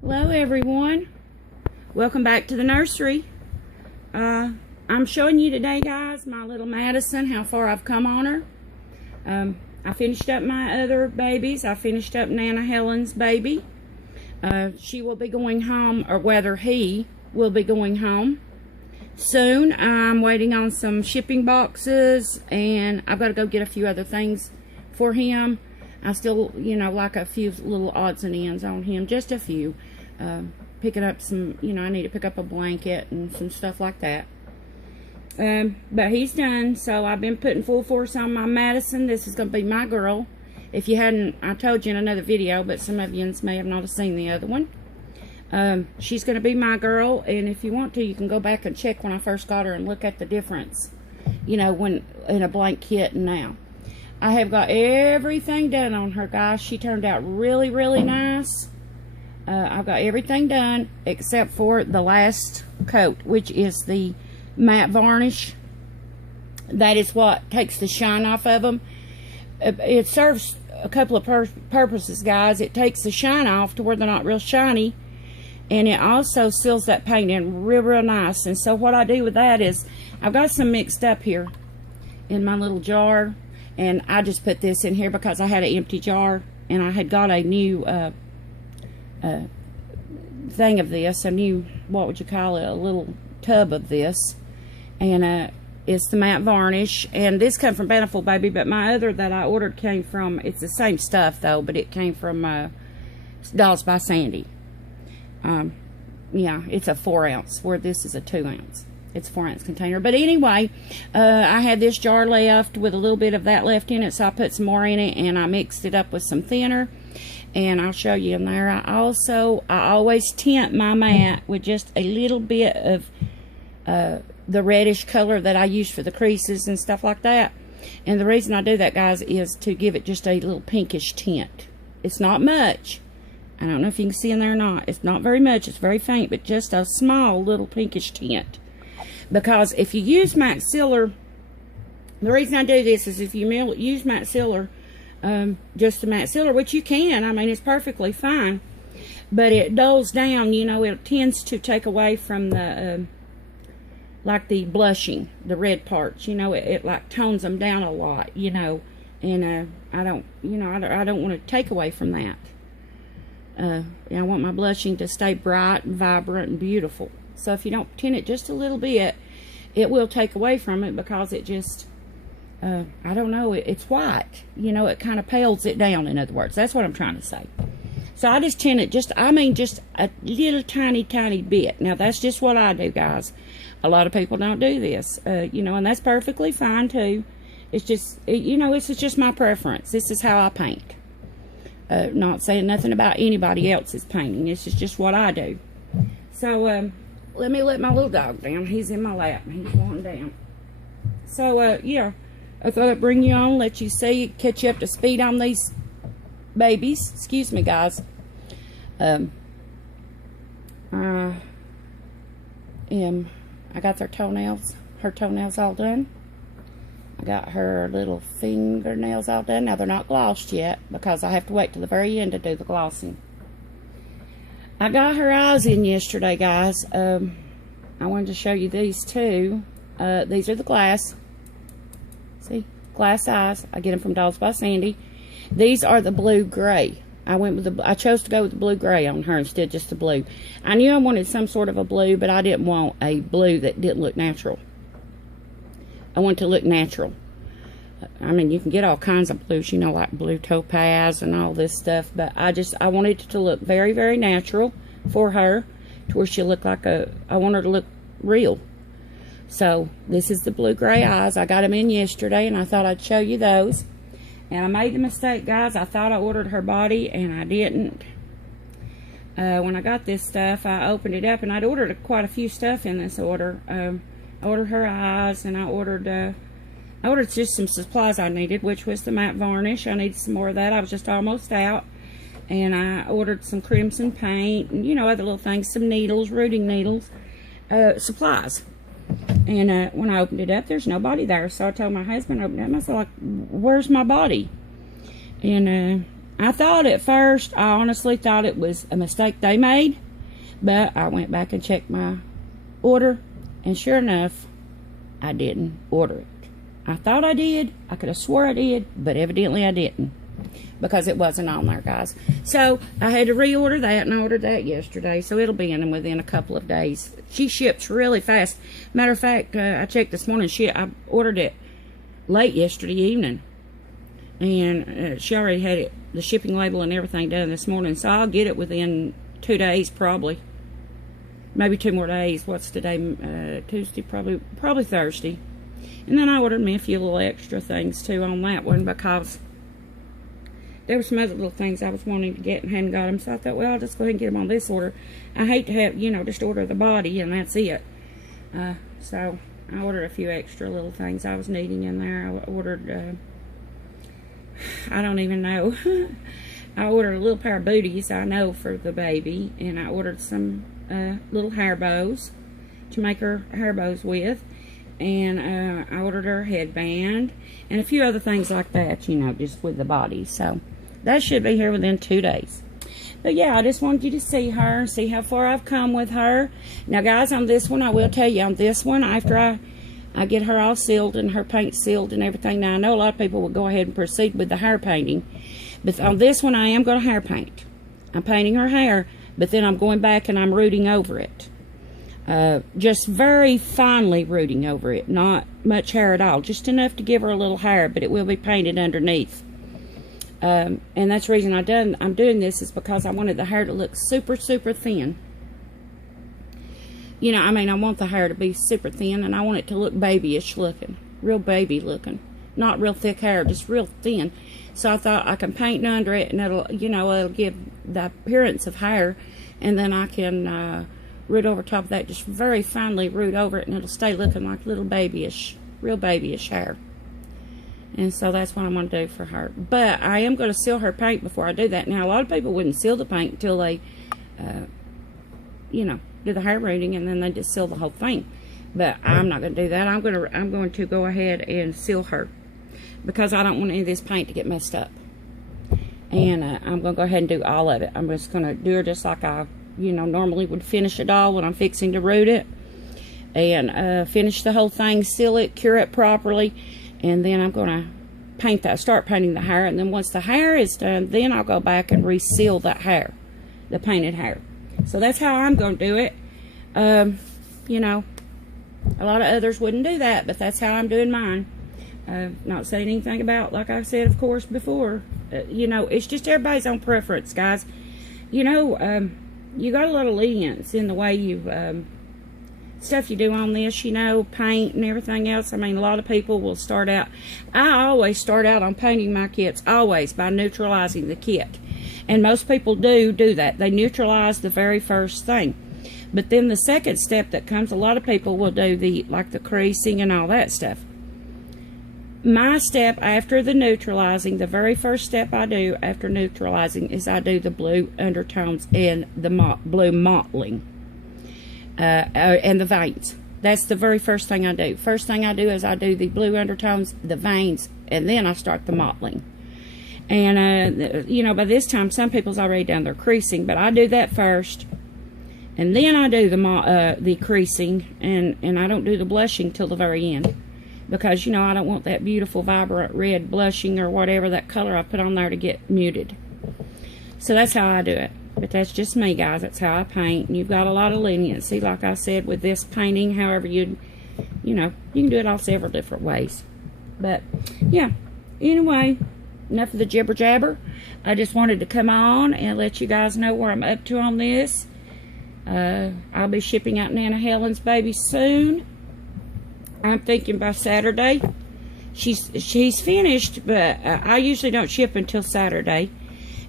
Hello everyone, welcome back to the nursery. I'm showing you today, guys, my little Madison, how far I've come on her. I finished up my other babies. I finished up Nana Helen's baby. She will be going home, or whether he will be going home soon. I'm waiting on some shipping boxes, and I've got to go get a few other things for him. I still, like a few little odds and ends on him, just a few. Picking up some, I need to pick up a blanket and some stuff like that. But he's done, so I've been putting full force on my Madison. This is going to be my girl. If you hadn't, I told you in another video, but some of you may have not seen the other one. She's going to be my girl, and if you want to, you can go back and check when I first got her and look at the difference, when in a blank kit and now. I have got everything done on her, guys. She turned out really, really nice. I've got everything done except for the last coat, which is the matte varnish. That is what takes the shine off of them. It serves a couple of purposes, guys. It takes the shine off to where they're not real shiny, and it also seals that paint in real, real nice. And so what I do with that is, I've got some mixed up here in my little jar. And I just put this in here because I had an empty jar, and I had got a new thing of this, a new, what would you call it, a little tub of this. And it's the matte varnish. And this came from Bountiful Baby, but my other that I ordered came from, it's the same stuff though, but it came from Dolls by Sandy. Yeah, it's a 4 ounce, where this is a 2 ounce. It's a 4 ounce container. But anyway, I had this jar left with a little bit of that left in it, so I put some more in it, and I mixed it up with some thinner, and I'll show you in there. I always tint my mat with just a little bit of the reddish color that I use for the creases and stuff like that. And the reason I do that, guys, is to give it just a little pinkish tint. It's not much. I don't know if you can see in there or not. It's not very much. It's very faint, but just a small little pinkish tint. Because if you use matte sealer, the reason I do this is if you use matte sealer, just the matte sealer, which you can, I mean, it's perfectly fine, but it dulls down, it tends to take away from the, like the blushing, the red parts, it like tones them down a lot, and I don't want to take away from that. I want my blushing to stay bright and vibrant and beautiful. So if you don't tint it just a little bit, it will take away from it, because it just, I don't know, it's white. It kind of pales it down, in other words. That's what I'm trying to say. So I just tint it just a little tiny, tiny bit. Now, that's just what I do, guys. A lot of people don't do this, and that's perfectly fine, too. It's just, this is just my preference. This is how I paint. Not saying nothing about anybody else's painting. This is just what I do. So, let me let my little dog down. He's in my lap. He's wanting down. So, yeah. I thought I'd bring you on, let you see, catch you up to speed on these babies. Excuse me, guys. I got her toenails all done. I got her little fingernails all done. Now, they're not glossed yet, because I have to wait till the very end to do the glossing. I got her eyes in yesterday, guys. I wanted to show you these two. These are the glass. See? Glass eyes. I get them from Dolls by Sandy. These are the blue-gray. I chose to go with the blue-gray on her instead of just the blue. I knew I wanted some sort of a blue, but I didn't want a blue that didn't look natural. I want it to look natural. I mean, you can get all kinds of blues, like blue topaz and all this stuff, but I wanted it to look very, very natural for her, to where she look like I want her to look real. So, this is the blue-gray eyes. I got them in yesterday, and I thought I'd show you those. And I made the mistake, guys. I thought I ordered her body, and I didn't. When I got this stuff, I opened it up, and I'd ordered quite a few stuff in this order. I ordered her eyes, and I ordered just some supplies I needed, which was the matte varnish. I needed some more of that. I was just almost out. And I ordered some crimson paint and, other little things, some needles, rooting needles, supplies. And when I opened it up, there's nobody there. So I told my husband, I opened it up, I was like, where's my body? And I thought at first, I honestly thought it was a mistake they made, but I went back and checked my order, and sure enough, I didn't order it. I thought I did. I could have swore I did, but evidently I didn't, because it wasn't on there, guys. So I had to reorder that, and I ordered that yesterday, so it'll be in within a couple of days. She ships really fast. Matter of fact, I checked this morning. I ordered it late yesterday evening, and she already had it, the shipping label and everything done this morning, so I'll get it within 2 days, probably. Maybe 2 more days. What's today? Tuesday, probably Thursday. And then I ordered me a few little extra things too on that one, because there were some other little things I was wanting to get and hadn't got them, so I thought, well, I'll just go ahead and get them on this order. I hate to have, just order the body and that's it. So I ordered a few extra little things I was needing in there. I ordered, I don't even know. I ordered a little pair of booties, I know, for the baby, and I ordered some little hair bows to make her hair bows with, and I ordered her a headband and a few other things like that, just with the body. So that should be here within 2 days. But yeah, I just wanted you to see her, see how far I've come with her. Now guys, on this one, I will tell you, on this one, after I get her all sealed and her paint sealed and everything. Now I know a lot of people will go ahead and proceed with the hair painting, but on this one I am going to hair paint. I'm painting her hair, but then I'm going back and I'm rooting over it. Just very finely rooting over it, not much hair at all, just enough to give her a little hair, but it will be painted underneath. And that's the reason I'm doing this, is because I wanted the hair to look super, super thin. I want the hair to be super thin, and I want it to look babyish looking, real baby looking, not real thick hair, just real thin. So I thought I can paint under it, and it'll give the appearance of hair, and then I can root over top of that, just very finely root over it, and it'll stay looking like little babyish, real babyish hair. And so that's what I'm going to do for her. But I am going to seal her paint before I do that. Now, a lot of people wouldn't seal the paint until they, do the hair rooting, and then they just seal the whole thing. But I'm not going to do that. I'm going to go ahead and seal her, because I don't want any of this paint to get messed up. And I'm going to go ahead and do all of it. I'm just going to do her just like I, normally would finish it all when I'm fixing to root it. And finish the whole thing, seal it, cure it properly. And then I'm going to start painting the hair. And then once the hair is done, then I'll go back and reseal that hair, the painted hair. So that's how I'm going to do it. A lot of others wouldn't do that, but that's how I'm doing mine. Not saying anything about, like I said, of course, before. It's just everybody's own preference, guys. You got a lot of lenience in the way you stuff you do on this, paint and everything else. A lot of people will start out. I always start out on painting my kits, always, by neutralizing the kit. And most people do that. They neutralize the very first thing. But then the second step that comes, a lot of people will do the creasing and all that stuff. My step after the neutralizing, the very first step I do after neutralizing, is I do the blue undertones and the blue mottling. And the veins. That's the very first thing I do. First thing I do is I do the blue undertones, the veins, and then I start the mottling. And, by this time, some people's already done their creasing, but I do that first. And then I do the creasing, and I don't do the blushing till the very end. Because, I don't want that beautiful, vibrant red blushing or whatever, that color I put on there, to get muted. So that's how I do it. But that's just me, guys. That's how I paint. And you've got a lot of leniency, like I said, with this painting. However, you can do it all several different ways. But, yeah. Anyway, enough of the jibber jabber. I just wanted to come on and let you guys know where I'm up to on this. I'll be shipping out Nana Helen's baby soon. I'm thinking by Saturday. She's finished, but I usually don't ship until Saturday.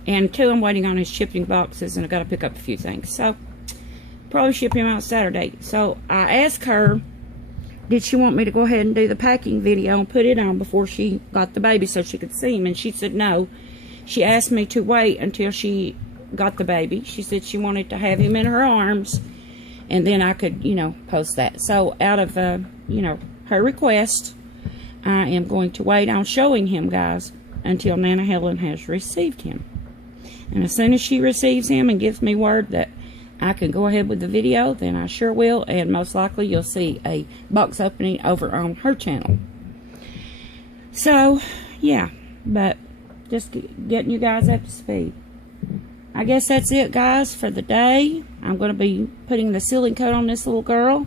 And two, I'm waiting on his shipping boxes, and I've got to pick up a few things. So, probably ship him out Saturday. So, I asked her, did she want me to go ahead and do the packing video and put it on before she got the baby so she could see him? And she said no. She asked me to wait until she got the baby. She said she wanted to have him in her arms, and then I could, post that. So, out of, her request, I am going to wait on showing him, guys, until Nana Helen has received him. And as soon as she receives him and gives me word that I can go ahead with the video, then I sure will. And most likely you'll see a box opening over on her channel. So, yeah. But just getting you guys up to speed. I guess that's it, guys, for the day. I'm going to be putting the sealing coat on this little girl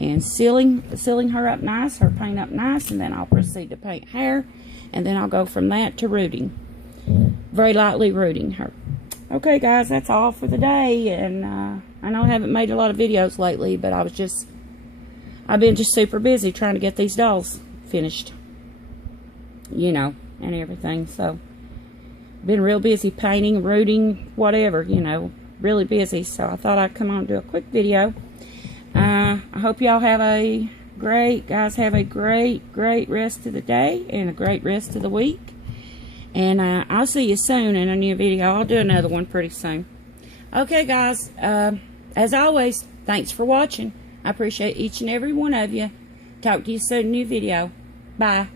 and sealing her up nice, her paint up nice, and then I'll proceed to paint hair, and then I'll go from that to rooting. Very lightly rooting her. Okay, guys, that's all for the day, and I know I haven't made a lot of videos lately, but I've been just super busy trying to get these dolls finished, you know, and everything. So been real busy painting, rooting, whatever, you know, really busy. So I thought I'd come on and do a quick video. I hope y'all have a great rest of the day and a great rest of the week. And I'll see you soon in a new video. I'll do another one pretty soon. Okay, guys, as always, thanks for watching. I appreciate each and every one of you. Talk to you soon in a new video. Bye.